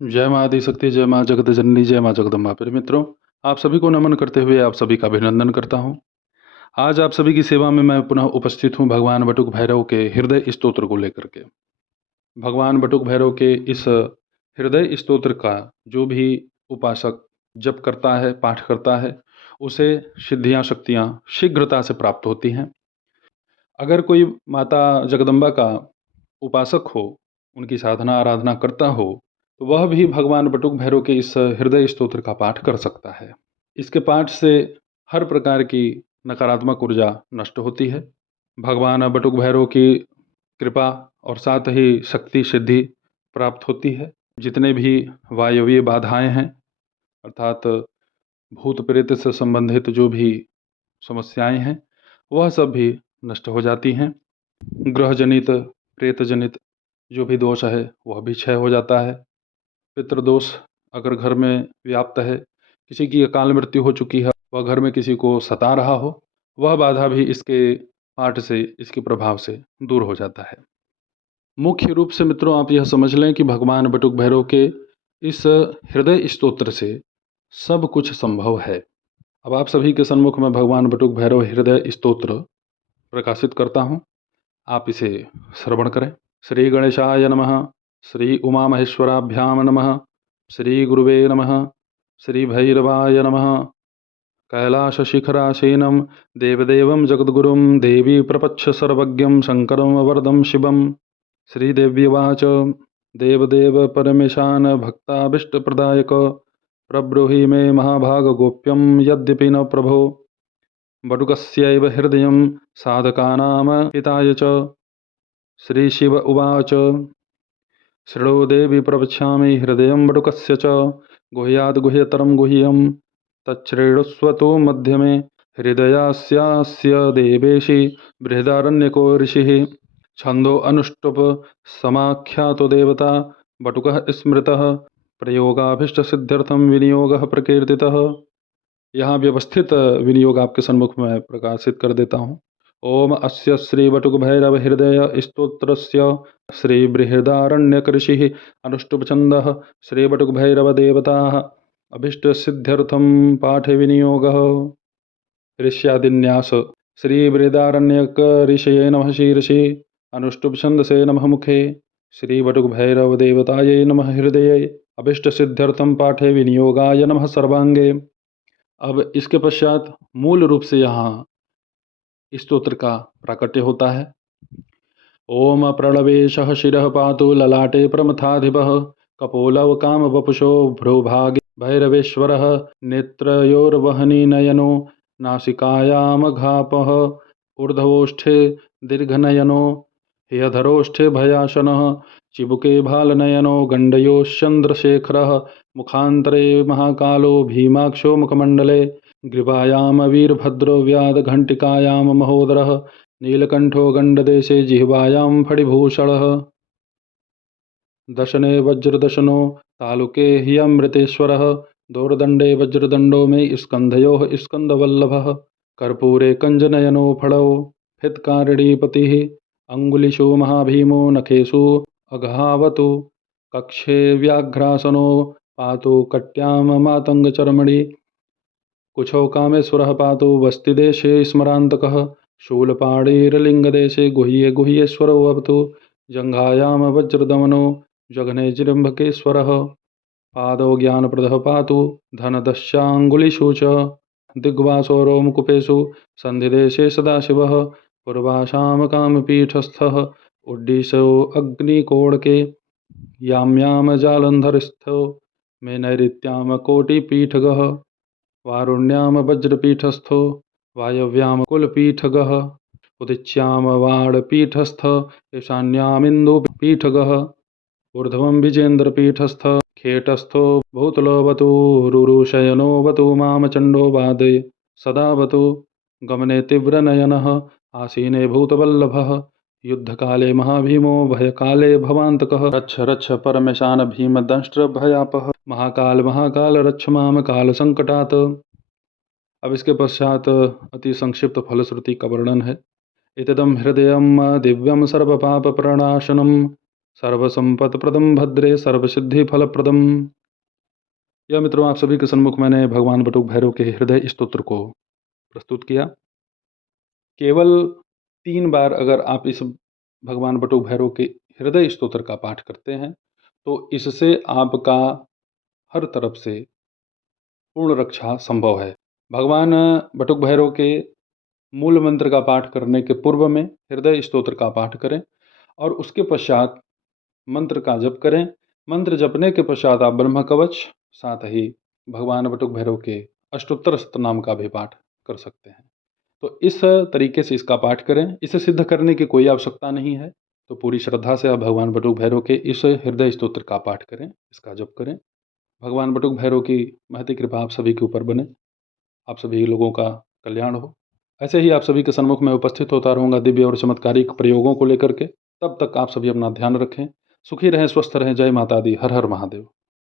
जय माँ आदिशक्ति, जय माँ जगत जननी, जय माँ जगदम्बा। प्रिय मित्रों, आप सभी को नमन करते हुए आप सभी का अभिनंदन करता हूँ। आज आप सभी की सेवा में मैं पुनः उपस्थित हूँ भगवान बटुक भैरव के हृदय स्तोत्र को लेकर के। भगवान बटुक भैरव के इस हृदय स्तोत्र का जो भी उपासक जप करता है, पाठ करता है, उसे सिद्धियाँ शक्तियाँ शीघ्रता से प्राप्त होती हैं। अगर कोई माता जगदम्बा का उपासक हो, उनकी साधना आराधना करता हो, तो वह भी भगवान बटुक भैरव के इस हृदय स्तोत्र का पाठ कर सकता है। इसके पाठ से हर प्रकार की नकारात्मक ऊर्जा नष्ट होती है। भगवान बटुक भैरव की कृपा और साथ ही शक्ति सिद्धि प्राप्त होती है। जितने भी वायवीय बाधाएं हैं, अर्थात भूत प्रेत से संबंधित जो भी समस्याएं हैं, वह सब भी नष्ट हो जाती हैं। ग्रह जनित, प्रेत जनित जो भी दोष है वह भी क्षय हो जाता है। पितृदोष अगर घर में व्याप्त है, किसी की अकाल मृत्यु हो चुकी है, वह घर में किसी को सता रहा हो, वह बाधा भी इसके पाठ से, इसके प्रभाव से दूर हो जाता है। मुख्य रूप से मित्रों आप यह समझ लें कि भगवान बटुक भैरव के इस हृदय स्तोत्र से सब कुछ संभव है। अब आप सभी के सन्मुख में भगवान बटुक भैरव हृदय स्तोत्र प्रकाशित करता हूँ, आप इसे श्रवण करें। श्री गणेशाय नमः, श्री उमा महेश्वराभ्याम नमः, श्री गुरुवे नमः, श्री भैरवाय नमः। कैलासशिखरासीनं देवदेवं जगद्गुरुं देवी प्रपच्छ सर्वज्ञं शङ्करं वरदं शिवं। श्रीदेव्युवाच देवदेव परमेशान भक्ताभीष्टप्रदायक प्रब्रूहि मे महाभागगोप्यं यद्यपि न प्रभो बटुकस्यैव हृदयं साधकानां हिताय च। श्रीशिव उवाच शृणु देवी प्रवक्ष्यामि हृदयं बटुकस्य च गुह्याद् गुह्यतरं गुह्यं तच्छृणुष्व तु मध्यमे हृदयस्यास्य देवेशि बृहदारण्यको ऋषिः छन्दो अनुष्टुप समाख्यातो देवता बटुकः स्मृतः प्रयोगाभीष्ट सिद्ध्यर्थं विनियोगः प्रकीर्तितः। यहाँ व्यवस्थित विनियोग आपके सन्मुख में प्रकाशित कर देता हूँ। ओम अस्य श्री बटुक भैरव हृदय स्तोत्रस्य श्री बृहदारण्यक ऋषिः अनुष्टुप् श्री बटुक भैरव देवताः अभीष्ट सिद्ध्यर्थं पाठे विनियोगः। ऋष्यादिन्यास श्री बृहदारण्यक ऋषये नमः शीर्षे अनुष्टुप् छन्दसे नमः मुखे श्री बटुक भैरव देवतायै नमः हृदये अभीष्ट सिद्ध्यर्थं पाठे विनियोगाय नमः सर्वांगे। अब इसके पश्चात मूल रूप से यहाँ स्तोत्र का प्राकट्य होता है। ओम प्रणवेशः शिरः पातु ललाटे प्रमथाधिपः कपोलव काम वपुषो भ्रूभागे भैरवेश्वरः नेत्रयोर्वहनी नयनो नासिकायामघापः ऊर्ध्वोष्ठे दीर्घनयनो ह्यधरोष्ठे भयाशनः चिबुके भालनयनो गण्डयोश्चन्द्रशेखरः मुखान्तरे महाकालो भीमाक्षो मुखमण्डले ग्रीवायां वीरभद्रो व्याधघण्टिकायां महोदरः नीलकण्ठो गण्डदेशे जिह्वायां फणिभूषणः दशने वज्रदशनो तालुके ह्यमृतेश्वरः दोर्दण्डे वज्रदण्डो मे स्कन्धयोः स्कन्दवल्लभः कर्पूरे कञ्जनयनो फणौ हितकारिणीपतिः अङ्गुलिषु महाभीमो नखेषु अघावतु कक्षे व्याघ्रासनो पातु कट्यां मातङ्गचर्मणि कुशौ कामेश्वरः पातु वस्तिदेशे स्मरान्तकः शूलपाणिर्लिङ्गदेशे गुह्ये गुह्येश्वरो भवतु जङ्घायां वज्रदमनो जघने जृम्भकेश्वरः पादौ ज्ञानप्रदः पातु धनदश्चाङ्गुलिषु च दिग्वासो रोमकूपेषु सन्धिदेशे सदाशिवः पूर्वाशां कामपीठस्थः उड्डीषो अग्निकोणके याम्यां जालन्धरस्थो मे नैऋत्यां कोटिपीठगः वारुण्यां वज्रपीठस्थो वायव्यां कुलपीठगः उदिच्यां वाणपीठस्थ ईशान्यामिन्दुपीठगः ऊर्ध्वं विजेन्द्रपीठस्थ खेटस्थो भूतलोऽवतु रुरुशयनोऽवतु मामचण्डो वादे सदावतु गमने तीव्रनयनः आसीने भूतवल्लभः युद्धकाले महाभीमो भयकाले भवान्तकः रक्ष रक्ष परमेशान भीमदंष्ट्रभयापः महाकाल महाकाल रक्ष माम काल संकटात्। अब इसके पश्चात अति संक्षिप्त फलश्रुति का वर्णन है। इतदं हृदयं दिव्यं सर्वपापप्रणाशनं सर्वसंपत्प्रदं भद्रे सर्वसिद्धिफलप्रदं। यह मित्रों आप सभी के सन्मुख मैंने भगवान बटुक भैरव के हृदय स्तोत्र को प्रस्तुत किया। केवल 3 बार अगर आप इस भगवान बटुक भैरव के हृदय स्तोत्र का पाठ करते हैं तो इससे आपका हर तरफ से पूर्ण रक्षा संभव है। भगवान बटुक भैरव के मूल मंत्र का पाठ करने के पूर्व में हृदय स्तोत्र का पाठ करें और उसके पश्चात मंत्र का जप करें। मंत्र जपने के पश्चात आप ब्रह्म कवच, साथ ही भगवान बटुक भैरव के अष्टोत्तर शतनाम का भी पाठ कर सकते हैं। तो इस तरीके से इसका पाठ करें। इसे सिद्ध करने की कोई आवश्यकता नहीं है। तो पूरी श्रद्धा से आप भगवान बटुक भैरव के इस हृदय स्तोत्र का पाठ करें, इसका जप करें। भगवान बटुक भैरव की महती कृपा आप सभी के ऊपर बने, आप सभी लोगों का कल्याण हो। ऐसे ही आप सभी के सन्मुख में उपस्थित होता रहूँगा दिव्य और चमत्कारिक प्रयोगों को लेकर के। तब तक आप सभी अपना ध्यान रखें, सुखी रहें, स्वस्थ रहें। जय माता दी, हर हर महादेव।